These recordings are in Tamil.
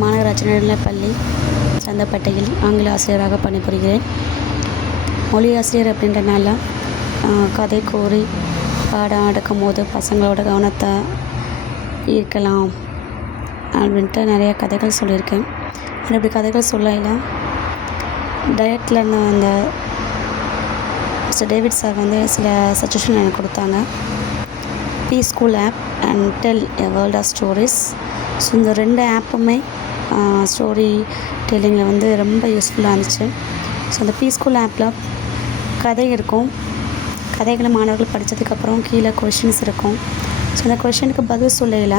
மாநகராட்சி நடுநிலைப்பள்ளி சந்தப்பட்டையில் ஆங்கில ஆசிரியராக பணிபுரிகிறேன். மொழி ஆசிரியர் அப்படின்றனால கதை கூறி பாடம் எடுக்கும்போது பசங்களோட கவனத்தை ஈர்க்கலாம் அப்படின்ட்டு நிறைய கதைகள் சொல்லியிருக்கேன். ஆனால் இப்படி கதைகள் சொல்லல டயட்டில் இருந்த அந்த மிஸ்டர் டேவிட் சார் சில சஜஷன் எனக்கு கொடுத்தாங்க. B school app and tell a world of stories. So இந்த 2 ஆப்புமே ஸ்டோரி டெல்லிங்கில் ரொம்ப யூஸ்ஃபுல்லாக இருந்துச்சு. ஸோ அந்த பி ஸ்கூல் ஆப்பில் கதை இருக்கும். கதைகளை மாணவர்கள் படித்ததுக்கப்புறம் கீழே கொஷின்ஸ் இருக்கும். ஸோ அந்த கொஷினுக்கு பதில் சொல்லையில்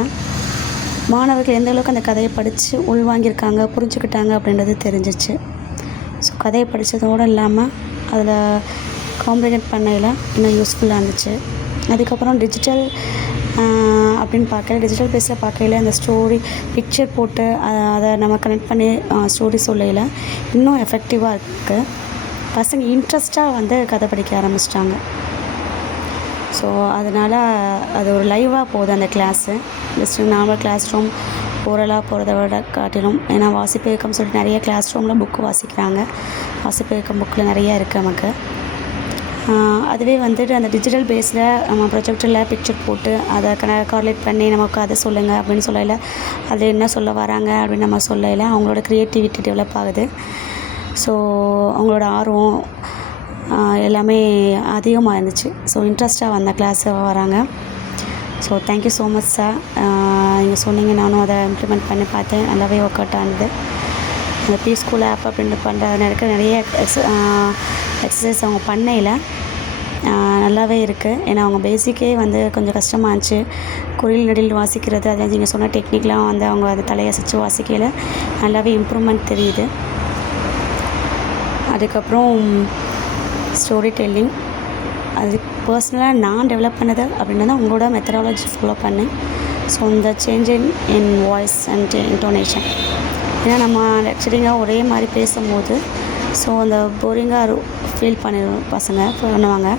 மாணவர்கள் எந்த அளவுக்கு அந்த கதையை படித்து உள்வாங்கியிருக்காங்க, புரிஞ்சுக்கிட்டாங்க அப்படின்றது தெரிஞ்சிச்சு. ஸோ கதையை படித்ததோடு இல்லாமல் அதில் காம்ப்ளிகேட் பண்ணையில் இன்னும் யூஸ்ஃபுல்லாக இருந்துச்சு. அதுக்கப்புறம் டிஜிட்டல் அப்படின்னு டிஜிட்டல் பேஸில் பார்க்கையில் அந்த ஸ்டோரி பிக்சர் போட்டு அதை நம்ம கனெக்ட் பண்ணி ஸ்டோரி சொல்லையில் இன்னும் எஃபெக்டிவாக இருக்குது. பசங்க இன்ட்ரெஸ்ட்டாக கதை படிக்க ஆரம்பிச்சிட்டாங்க. ஸோ அதனால் அது ஒரு லைவாக போகுது அந்த class. Just normal class room ஓரலாக போகிறத விட காட்டிலும், ஏன்னா வாசிப்பு இயக்கம் சொல்லிட்டு நிறைய கிளாஸ் ரூமில் புக்கு வாசிக்கிறாங்க. வாசிப்பு இயக்கம் புக்கில் நிறையா இருக்குது நமக்கு. அதுவே அந்த டிஜிட்டல் பேஸில் நம்ம ப்ரொஜெக்டரில் பிக்சர் போட்டு அதை கார்லேட் பண்ணி நமக்கு அதை சொல்லுங்கள் அப்படின்னு சொல்லல, அது என்ன சொல்ல வராங்க அப்படின்னு நம்ம சொல்லல, அவங்களோட க்ரியேட்டிவிட்டி டெவலப் ஆகுது. ஸோ அவங்களோட ஆர்வம் எல்லாமே அதிகமாக இருந்துச்சு. ஸோ இன்ட்ரெஸ்ட்டாக வந்த கிளாஸ் வராங்க. So thank you so much sir. நீங்கள் சொன்னீங்க, நானும் அதை இம்ப்ளிமெண்ட் பண்ணி பார்த்தேன். நல்லாவே ஒர்க் அவுட் ஆனது. அந்த பி ஸ்கூல் ஆப் அப்படின்ட்டு பண்ணுற நிறைய எக்ஸசைஸ் அவங்க பண்ணையில் நல்லாவே இருக்குது. ஏன்னா அவங்க பேசிக்கே கொஞ்சம் கஷ்டமாக இருந்துச்சு. குறில் நெடில் வாசிக்கிறது, அதாவது நீங்கள் சொன்ன டெக்னிக்லாம் அவங்க அதை தலையசைச்சு வாசிக்கையில் நல்லாவே இம்ப்ரூவ்மெண்ட் தெரியுது. அதுக்கப்புறம் ஸ்டோரி டெல்லிங், அது பர்சனலாக நான் டெவலப் பண்ணது அப்படின்னா உங்களோட மெத்தடாலஜி ஃபாலோ பண்ணேன். ஸோ இந்த changing in voice and intonation, ஏன்னா நம்ம லெக்சரிங்காக ஒரே மாதிரி பேசும்போது ஸோ அந்த போரிங்காக ஃபீல் பண்ணுவாங்க.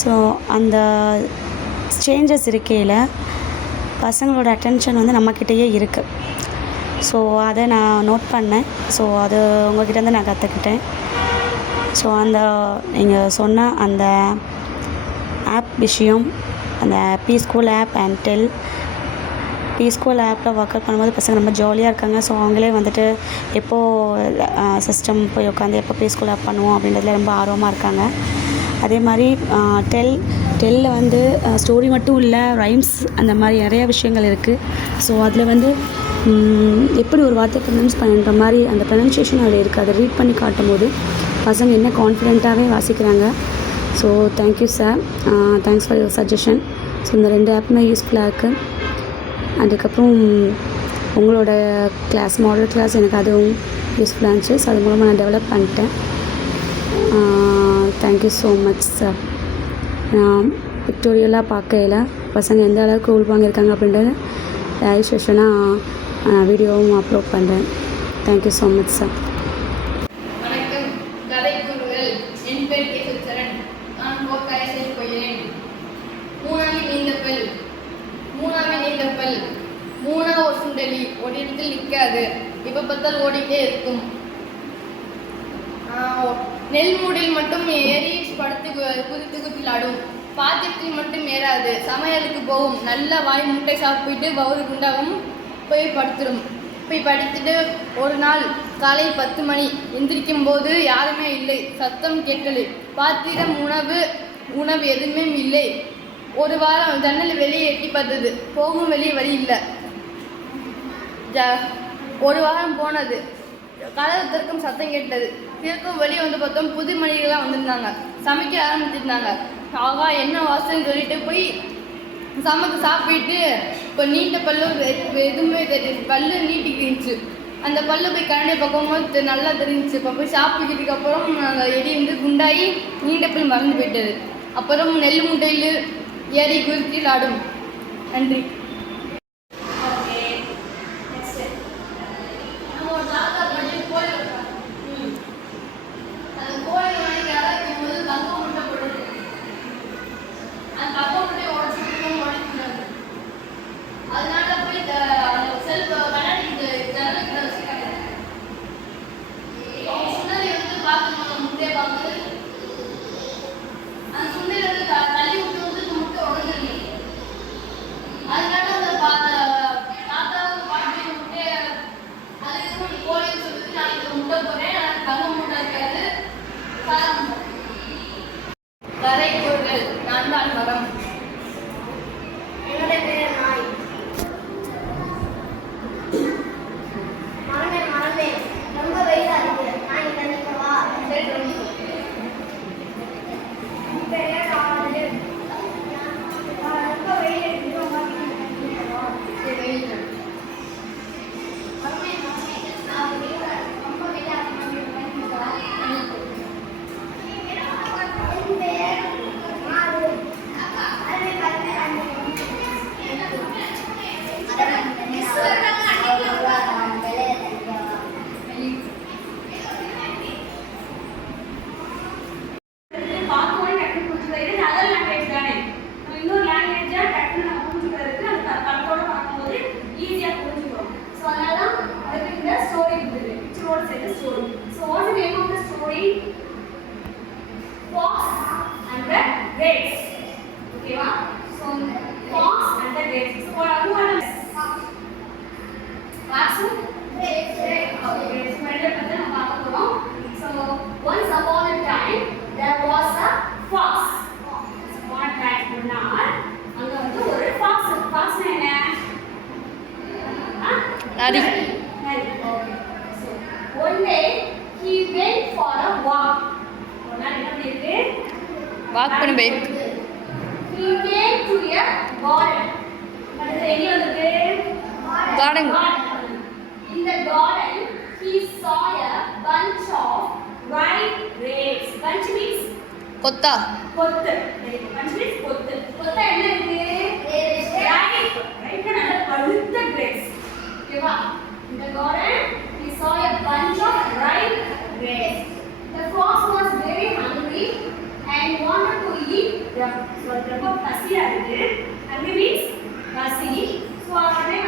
ஸோ அந்த சேஞ்சஸ் இருக்கையில் பசங்களோட அட்டென்ஷன் நம்மக்கிட்டேயே இருக்குது. ஸோ அதை நான் நோட் பண்ணேன். ஸோ அது உங்கள்கிட்டேருந்து நான் கற்றுக்கிட்டேன். ஸோ நீங்கள் சொன்ன அந்த ஆப் விஷயம், அந்த B school app and tell, B school ஆப்பில் ஒர்க் அவுட் பண்ணும்போது பசங்க ரொம்ப ஜாலியாக இருக்காங்க. ஸோ அவங்களே எப்போது சிஸ்டம் போய் உட்காந்து எப்போ பி ஸ்கூல் ஆப் பண்ணுவோம் அப்படின்றதுல ரொம்ப ஆர்வமாக இருக்காங்க. அதே மாதிரி டெல்லில் ஸ்டோரி மட்டும் இல்லை, ரைம்ஸ் அந்த மாதிரி நிறையா விஷயங்கள் இருக்குது. ஸோ அதில் எப்படி ஒரு வார்த்தை ப்ரொனவுன்ஸ் பண்ணுற மாதிரி அந்த ப்ரொனன்சியேஷன் அதில் இருக்குது. அதை ரீட் பண்ணி காட்டும் போது பசங்க என்ன கான்ஃபிடென்ட்டாகவே வாசிக்கிறாங்க. So thank you sir, thanks for your suggestion. So இந்த 2 ஆப்புமே யூஸ்ஃபுல்லாக இருக்குது. அதுக்கப்புறம் உங்களோட மாடல் கிளாஸ் எனக்கு அதுவும் யூஸ்ஃபுல்லாக இருந்துச்சு. ஸோ அது மூலமாக நான் டெவலப் பண்ணிட்டேன். Thank you so much sir. நான் பிக்டோரியலாக பார்க்கையில் பசங்க எந்த அளவுக்கு உள்வாங்கியிருக்காங்க அப்படின்றத லைவ் செஷனாக வீடியோவும் அப்லோட் பண்ணுறேன். Thank you so much sir. வணக்கம் கதை கூறுகள். என் பேர் கேசவச்சரன். நான் போக்காய செய்து கொள்கிறேன். மூணாவி நீண்ட பல், மூணா ஒரு சுண்டலி ஒரு இடத்தில் நிற்காது, இப்போ பார்த்தால் ஓடிட்டே இருக்கும். நெல் மூடில் மட்டும் ஏறி படுத்து குதித்து விளாடும், பாத்திரத்தில் மட்டும் ஏறாது, சமையலுக்கு போகும், நல்ல வாய் முட்டை சாப்பிட்டு பவுரு குண்டாவும் போய் படுத்துட்டு ஒரு நாள் காலை 10 மணி எந்திரிக்கும் போது யாருமே இல்லை, சத்தம் கேட்கலை, பாத்திரம் உணவு எதுவுமே இல்லை. ஒரு வாரம் ஜன்னல் வெளியே எட்டி பார்த்தது, போகும் வெளியே வழி இல்லை. ஒரு வாரம் போனது, கதவு திறக்கும் சத்தம் கேட்டது, திறக்கும் வெளியே பார்த்தோம், புது மனிதர்கள்லாம் வந்திருந்தாங்க, சமைக்க ஆரம்பிச்சிருந்தாங்க. ஆகா என்ன வாசம் சொல்லிட்டு போய் சாப்பிட்டு இப்போ நீண்ட பல்லு எதுவுமே தெரியுது, பல்லு நீட்டிக்கு இருந்துச்சு. அந்த பல்லு போய் கரண்டி பக்கமும் நல்லா தெரிஞ்சிச்சு. இப்போ போய் சாப்பிட்டுக்கிறதுக்கு அப்புறம் அந்த எடி குண்டாகி நீண்ட பல் மறந்து போயிட்டது. அப்புறம் நெல் முட்டையில் ஏறி குதித்து ஆடும். நன்றி. அதனால போய் செல்ஃப் கண்ணாடி say the story. So what's the name of the story? Fox and the Grapes. Okay, ma? So Fox and the Grapes. So who are the Fox? Okay, so once upon a time there was a fox. Upon a time முன்னால் அங்க வந்து ஒரு fox. Fox என்ன? நரி. Nari. Okay. So one day he went for a walk. ஒரு நாள் என்ன பண்ணிருக்கு? வாக் பண்ணி போய் He came to a garden. அது எங்க வந்திருக்கு? Garden. In the garden, he saw a bunch of ripe grapes. Bunch means கொத்தா. கொத்து. Bunch means கொத்து. கொத்தா என்ன இருக்கு? Ripe. Ripe நல்ல பழுத்த grapes. ஓகேவா? In the garden, he saw a bunch of ripe grapes. The fox was very hungry and wanted to eat them. So, ரொம்ப பசியா இருக்கு. Hungry means பசி. So, உடனே